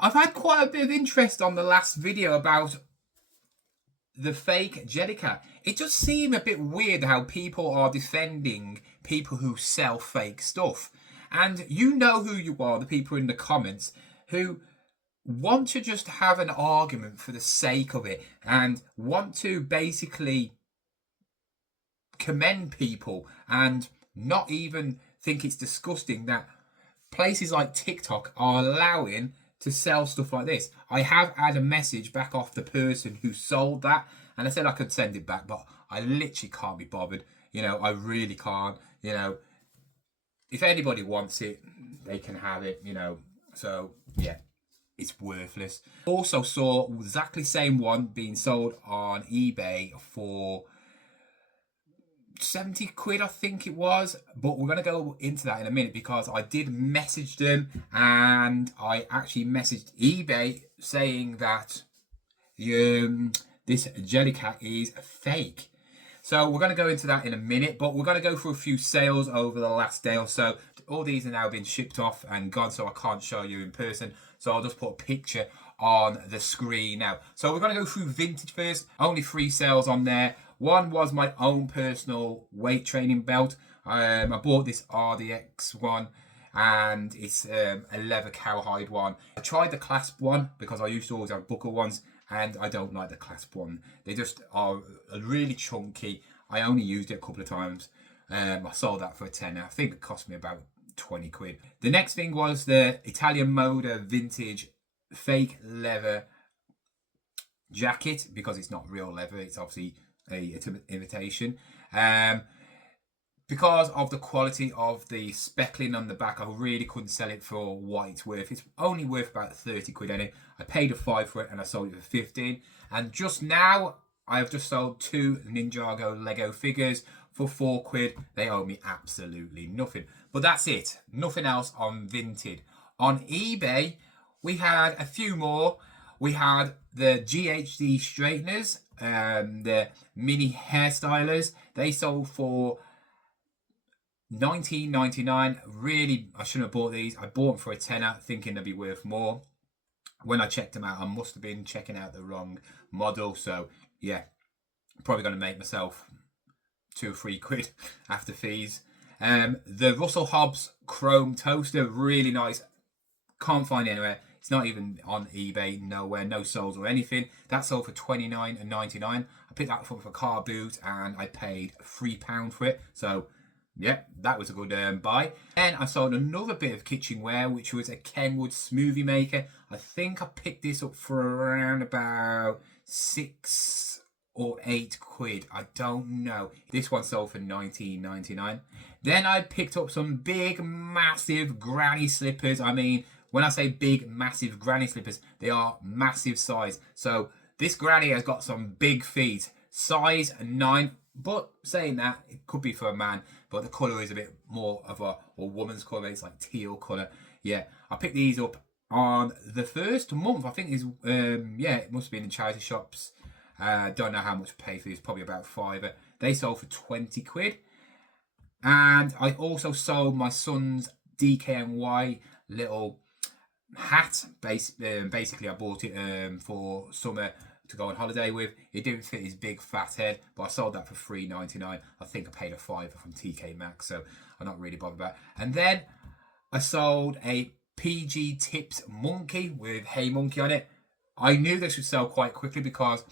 I've had quite a bit of interest on the last video about the fake Jellica. It does seem a bit weird how people are defending people who sell fake stuff. And you know who you are, the people in the comments who want to just have an argument for the sake of it and want to basically commend people and not even think it's disgusting that places like TikTok are allowing to sell stuff like this. I have had a message back off the person who sold that, and I said I could send it back, but I literally can't be bothered. You know, I really can't. You know, if anybody wants it, they can have it, you know. So, yeah, it's worthless. Also saw exactly the same one being sold on eBay for 70 quid, I think it was, but we're going to go into that in a minute because I did message them, and I actually messaged eBay saying that this Jellica is fake. So we're going to go into that in a minute, but we're going to go through a few sales over the last day or so. All these are now being shipped off and gone, so I can't show you in person, so I'll just put a picture on the screen now. So we're going to go through Vinted first. Only 3 sales on there. One was my own personal weight training belt. I bought this RDX one, and it's a leather cowhide one. I tried the clasp one because I used to always have buckle ones, and I don't like the clasp one. They just are really chunky. I only used it a couple of times. I sold that for a tenner. I think it cost me about 20 quid. The next thing was the Italian Moda vintage fake leather jacket, because it's not real leather. It's obviously it's an imitation. Because of the quality of the speckling on the back, I really couldn't sell it for what it's worth. It's only worth about 30 quid in it. I paid a 5 for it and I sold it for 15. And just now, I've just sold 2 Ninjago Lego figures for 4 quid. They owe me absolutely nothing. But that's it. Nothing else on Vinted. On eBay, we had a few more. We had the GHD straighteners, the mini hairstylers. They sold for $19.99. Really, I shouldn't have bought these. I bought them for a tenner, thinking they'd be worth more. When I checked them out, I must have been checking out the wrong model. So, yeah, probably going to make myself 2 or 3 quid after fees. The Russell Hobbs chrome toaster, really nice. Can't find it anywhere. It's not even on eBay, nowhere, no sold or anything. That sold for $29.99. I picked that up for a car boot and I paid £3 for it. So, yeah, that was a good buy. And I sold another bit of kitchenware, which was a Kenwood smoothie maker. I think I picked this up for around about 6 or 8 quid. I don't know. This one sold for $19.99. Then I picked up some big, massive granny slippers. I mean, when I say big, massive granny slippers, they are massive size. So this granny has got some big feet. Size 9. But saying that, it could be for a man. But the colour is a bit more of a woman's colour. It's like teal colour. Yeah, I picked these up on the first month. I think is yeah, it must have been in charity shops. Don't know how much I paid for these. Probably about £5. They sold for 20 quid. And I also sold my son's DKNY little hat. Basically, I bought it for summer to go on holiday with. It didn't fit his big fat head, but I sold that for £3.99. I think I paid a £5 from TK Maxx, so I'm not really bothered about it. And then I sold a PG Tips monkey with Hey Monkey on it. I knew this would sell quite quickly because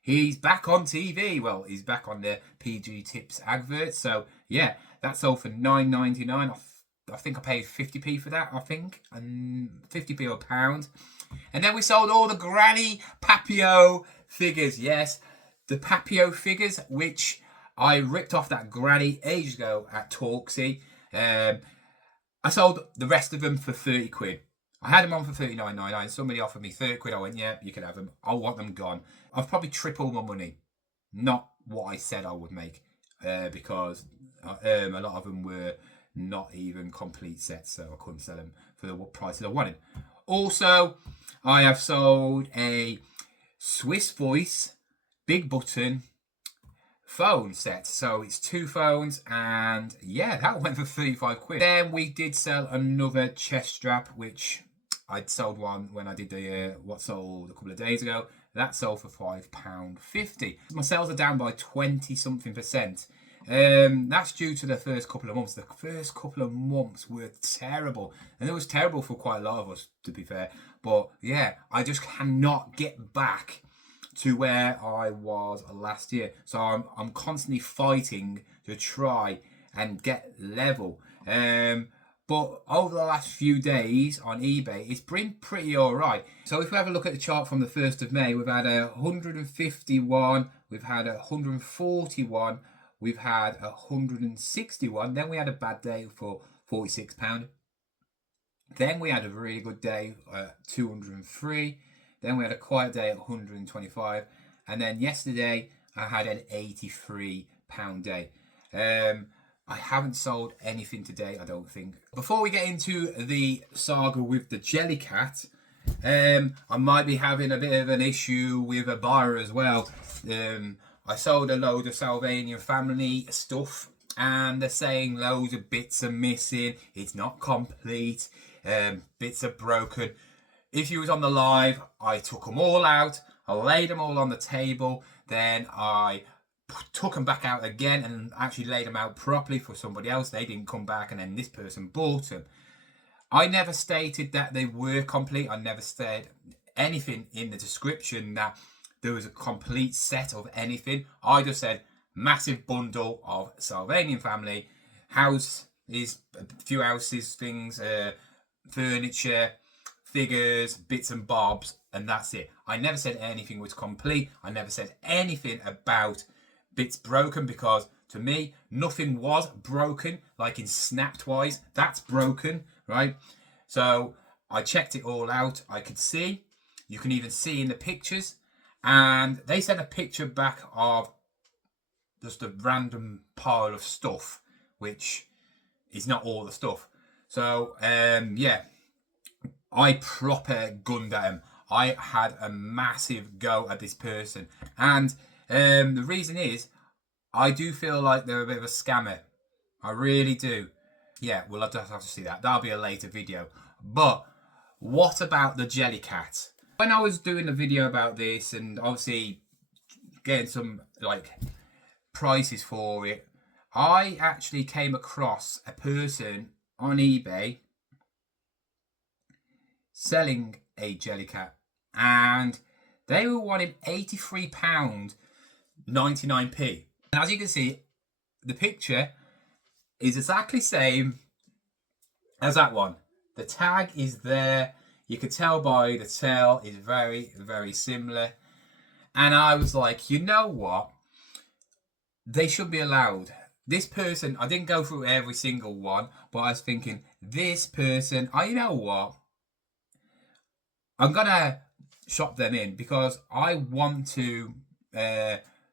he's back on TV. Well, he's back on the PG Tips advert. So yeah, that sold for $9.99. I think I paid 50p for that, I think, and 50p or a pound. And then we sold all the Granny Papio figures. Yes, the Papio figures, which I ripped off that Granny ages ago at Torksy. I sold the rest of them for 30 quid. I had them on for $39.99. Somebody offered me 30 quid. I went, yeah, you can have them. I want them gone. I've probably tripled my money. Not what I said I would make, because a lot of them were not even complete sets, so I couldn't sell them for the price that I wanted. Also, I have sold a Swiss Voice big button phone set. So it's 2 phones, and yeah, that went for 35 quid. Then we did sell another chest strap, which I'd sold one when I did the what sold a couple of days ago. That sold for £5.50. My sales are down by 20 something percent. That's due to the first couple of months. The first couple of months were terrible, and it was terrible for quite a lot of us, to be fair. But yeah, I just cannot get back to where I was last year. So I'm constantly fighting to try and get level. But over the last few days on eBay, it's been pretty alright. So if we have a look at the chart from the 1st of May, we've had 151, we've had 141, we've had 161. Then we had a bad day for £46. Then we had a really good day at 203. Then we had a quiet day at 125. And then yesterday, I had an £83 day. I haven't sold anything today, I don't think. Before we get into the saga with the Jellycat, I might be having a bit of an issue with a buyer as well. I sold a load of Salvanian family stuff, and they're saying loads of bits are missing. It's not complete. Bits are broken. If you was on the live, I took them all out. I laid them all on the table. Then I took them back out again and actually laid them out properly for somebody else. They didn't come back, and then this person bought them. I never stated that they were complete. I never said anything in the description that there was a complete set of anything. I just said massive bundle of Salvanian family. House is a few houses, things, furniture, figures, bits and bobs, and that's it. I never said anything was complete. I never said anything about bits broken, because to me, nothing was broken, like in snapped wise. That's broken, right? So I checked it all out. I could see. You can even see in the pictures. And they sent a picture back of just a random pile of stuff, which is not all the stuff. So, yeah, I proper gunned at him. I had a massive go at this person. And the reason is, I do feel like they're a bit of a scammer. I really do. Yeah, we'll have to see that. That'll be a later video. But what about the Jellycat? When I was doing a video about this and obviously getting some like prices for it, I actually came across a person on eBay selling a Jellycat, and they were wanting £83.99p. And as you can see, the picture is exactly the same as that one. The tag is there. You can tell by the tail is very, very similar. And I was like, you know what? They should be allowed. This person, I didn't go through every single one, but I was thinking, this person, you know what? I'm going to shop them in, because I want to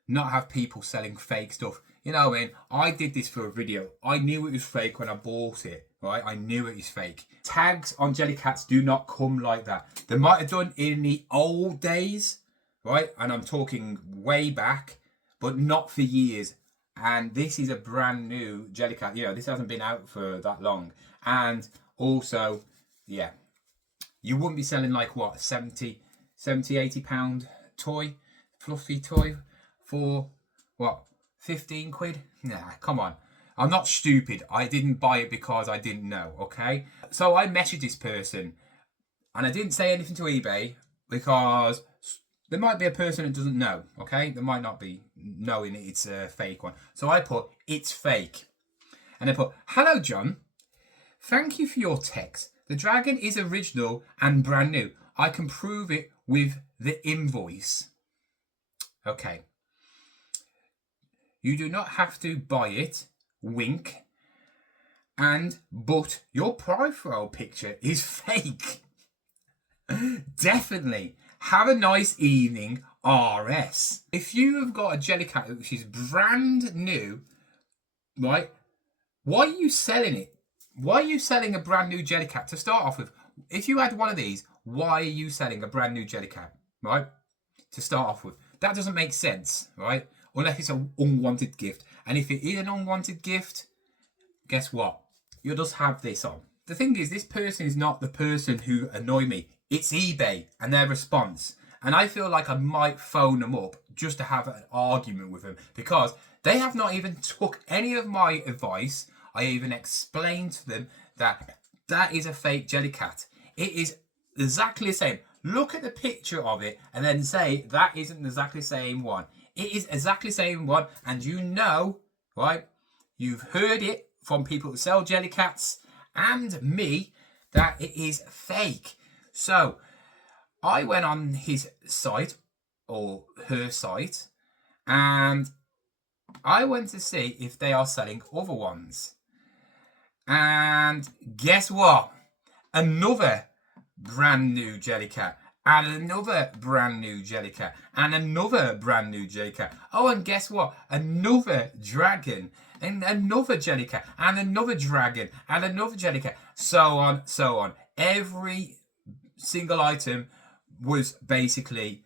not have people selling fake stuff. You know what I mean? I did this for a video. I knew it was fake when I bought it, right? I knew it was fake. Tags on Jellycats do not come like that. They might have done in the old days, right? And I'm talking way back, but not for years. And this is a brand new Jellycat. You know, this hasn't been out for that long. And also, yeah, you wouldn't be selling like what, 70, 80 pound toy, fluffy toy for what, 15 quid? Nah, come on. I'm not stupid. I didn't buy it because I didn't know, okay? So I messaged this person, and I didn't say anything to eBay because there might be a person that doesn't know, okay? There might not be knowing it's a fake one. So I put, it's fake. And I put, hello, John. Thank you for your text. The dragon is original and brand new. I can prove it with the invoice. Okay. You do not have to buy it. Wink. But your profile picture is fake. Definitely. Have a nice evening, RS. If you have got a Jellycat which is brand new, right, why are you selling it? Why are you selling a brand new Jellycat to start off with? If you had one of these, why are you selling a brand new Jellycat, right, to start off with? That doesn't make sense, right? Unless it's an unwanted gift. And if it is an unwanted gift, guess what? You'll just have this on. the thing is, this person is not the person who annoyed me. It's eBay and their response. And I feel like I might phone them up just to have an argument with them, because they have not even took any of my advice. I even explained to them that that is a fake Jellycat. It is exactly the same. Look at the picture of it and then say that isn't exactly the same one. It is exactly the same one, and you know, right? You've heard it from people who sell Jellycats and me that it is fake. So I went on his site or her site, and I went to see if they are selling other ones. And guess what? Another brand new Jellycat, and another brand new Jellycat, and another brand new Jellycat. Oh, and guess what? Another dragon, and another Jellycat, and another dragon, and another Jellycat. So on, so on. Every single item was basically,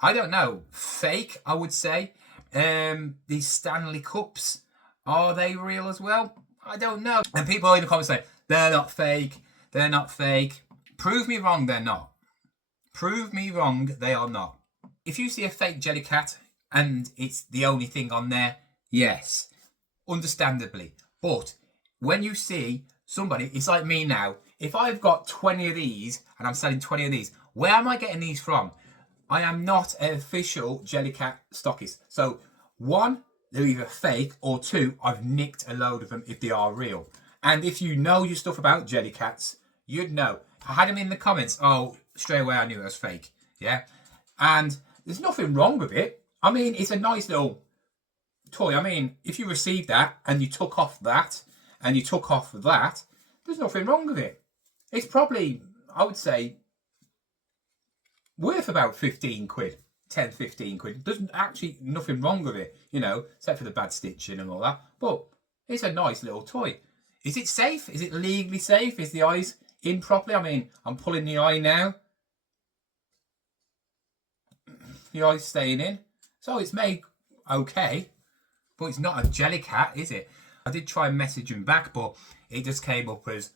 I don't know, fake, I would say. These Stanley Cups, are they real as well? I don't know. And people in the comments say, they're not fake, they're not fake. Prove me wrong, they're not. Prove me wrong, they are not. If you see a fake Jellycat and it's the only thing on there, yes, understandably. But when you see somebody, it's like me now. If I've got 20 of these and I'm selling 20 of these, where am I getting these from? I am not an official Jellycat stockist. So one, they're either fake, or two, I've nicked a load of them if they are real. And if you know your stuff about Jellycats, you'd know. I had them in the comments. Oh, straight away I knew it was fake. Yeah. And there's nothing wrong with it. I mean, it's a nice little toy. I mean, if you received that and you took off that and you took off that, there's nothing wrong with it. It's probably, I would say, worth about 15 quid. 10, 15 quid. There's actually nothing wrong with it, you know, except for the bad stitching and all that. But it's a nice little toy. Is it safe? Is it legally safe? Is the eyes in properly? I mean, I'm pulling the eye now. The eye's staying in. So it's made okay. But it's not a Jellycat, is it? I did try and message him back, but it just came up as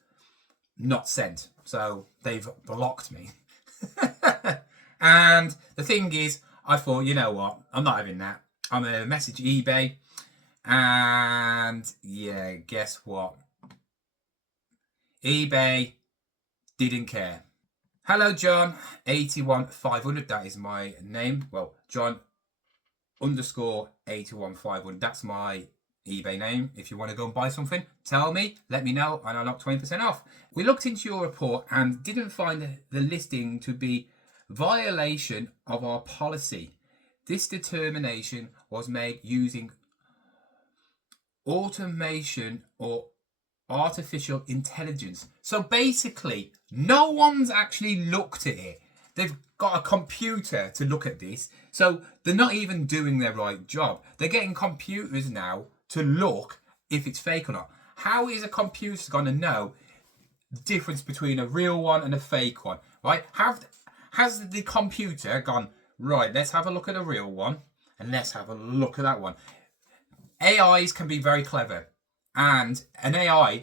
not sent. So they've blocked me. And the thing is, I thought, you know what? I'm not having that. I'm going to message eBay. And yeah, guess what? eBay didn't care. Hello, John 81500. That is my name. Well, John _ 81500. That's my eBay name. If you want to go and buy something, tell me, let me know, and I'll knock 20% off. We looked into your report and didn't find the listing to be violation of our policy. This determination was made using automation or artificial intelligence. So basically, no one's actually looked at it. They've got a computer to look at this. So they're not even doing their right job. They're getting computers now to look if it's fake or not. How is a computer going to know the difference between a real one and a fake one, right? Has the computer gone, right, let's have a look at a real one and let's have a look at that one. AIs can be very clever, and an AI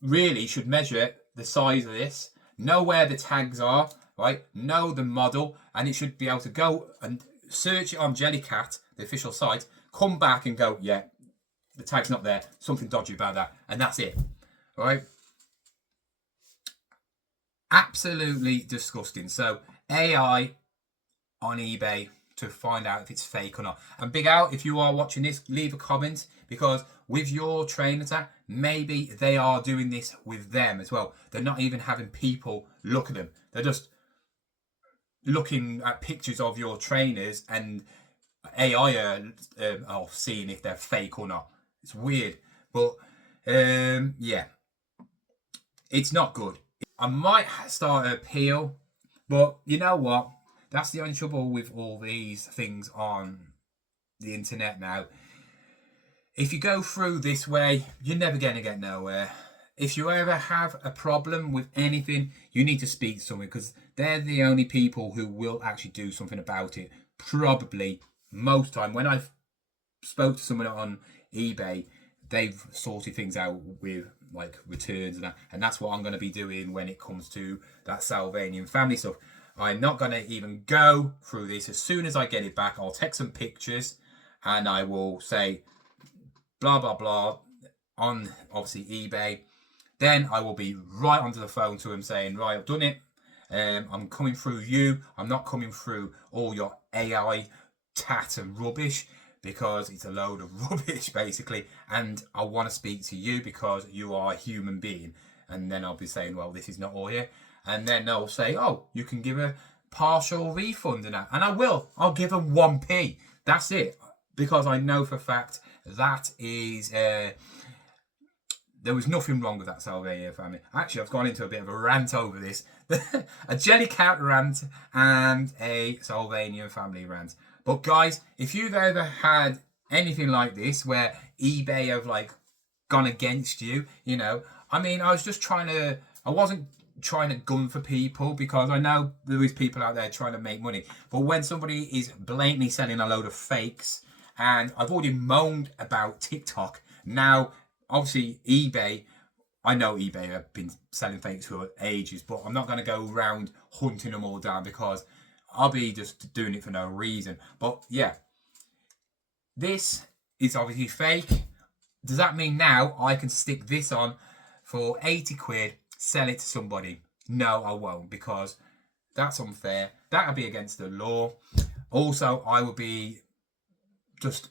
really should measure the size of this, know where the tags are, right? Know the model, and it should be able to go and search it on Jellycat, the official site, come back and go, yeah, the tag's not there, something dodgy about that, and that's it, right? Absolutely disgusting. So AI on eBay to find out if it's fake or not. And big out, if you are watching this, leave a comment, because with your trainer tag, maybe they are doing this with them as well. They're not even having people look at them. They're just looking at pictures of your trainers, and AI are seeing if they're fake or not. It's weird, but yeah, it's not good. I might start an appeal, but you know what? That's the only trouble with all these things on the internet now. If you go through this way, you're never going to get nowhere. If you ever have a problem with anything, you need to speak to someone, because they're the only people who will actually do something about it. Probably most time. When I've spoke to someone on eBay, they've sorted things out with like returns and that. And that's what I'm going to be doing when it comes to that Salvanian family stuff. I'm not going to even go through this. As soon as I get it back, I'll take some pictures and I will say blah, blah, blah on obviously eBay. Then I will be right onto the phone to him saying, right, I've done it. I'm coming through you. I'm not coming through all your AI tat and rubbish, because it's a load of rubbish basically. And I want to speak to you because you are a human being. And then I'll be saying, well, this is not all here. And then they'll say, oh, you can give a partial refund and that. And I will. I'll give them 1p. That's it. Because I know for a fact that is... there was nothing wrong with that Salvania family. Actually, I've gone into a bit of a rant over this. A Jellycat rant and a Salvanian family rant. But guys, if you've ever had anything like this where eBay have like gone against you, you know, I mean, I wasn't trying to gun for people, because I know there is people out there trying to make money. But when somebody is blatantly selling a load of fakes, and I've already moaned about TikTok, now obviously eBay, I know eBay have been selling fakes for ages, but I'm not going to go around hunting them all down, because I'll be just doing it for no reason. But yeah, this is obviously fake. Does that mean now I can stick this on for 80 quid, sell it to somebody? No, I won't, because that's unfair. That would be against the law. Also, I would be just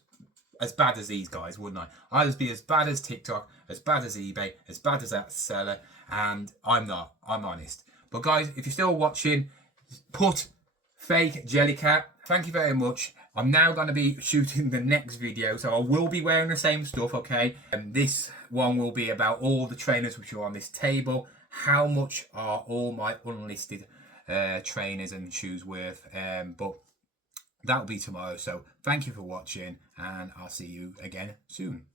as bad as these guys, wouldn't I? I'd just be as bad as TikTok, as bad as eBay, as bad as that seller, and I'm not. I'm honest. But guys, if you're still watching, put fake Jellycat. Thank you very much. I'm now going to be shooting the next video, so I will be wearing the same stuff, okay? And this one will be about all the trainers which are on this table. How much are all my unlisted trainers and shoes worth? But that'll be tomorrow. So thank you for watching, and I'll see you again soon.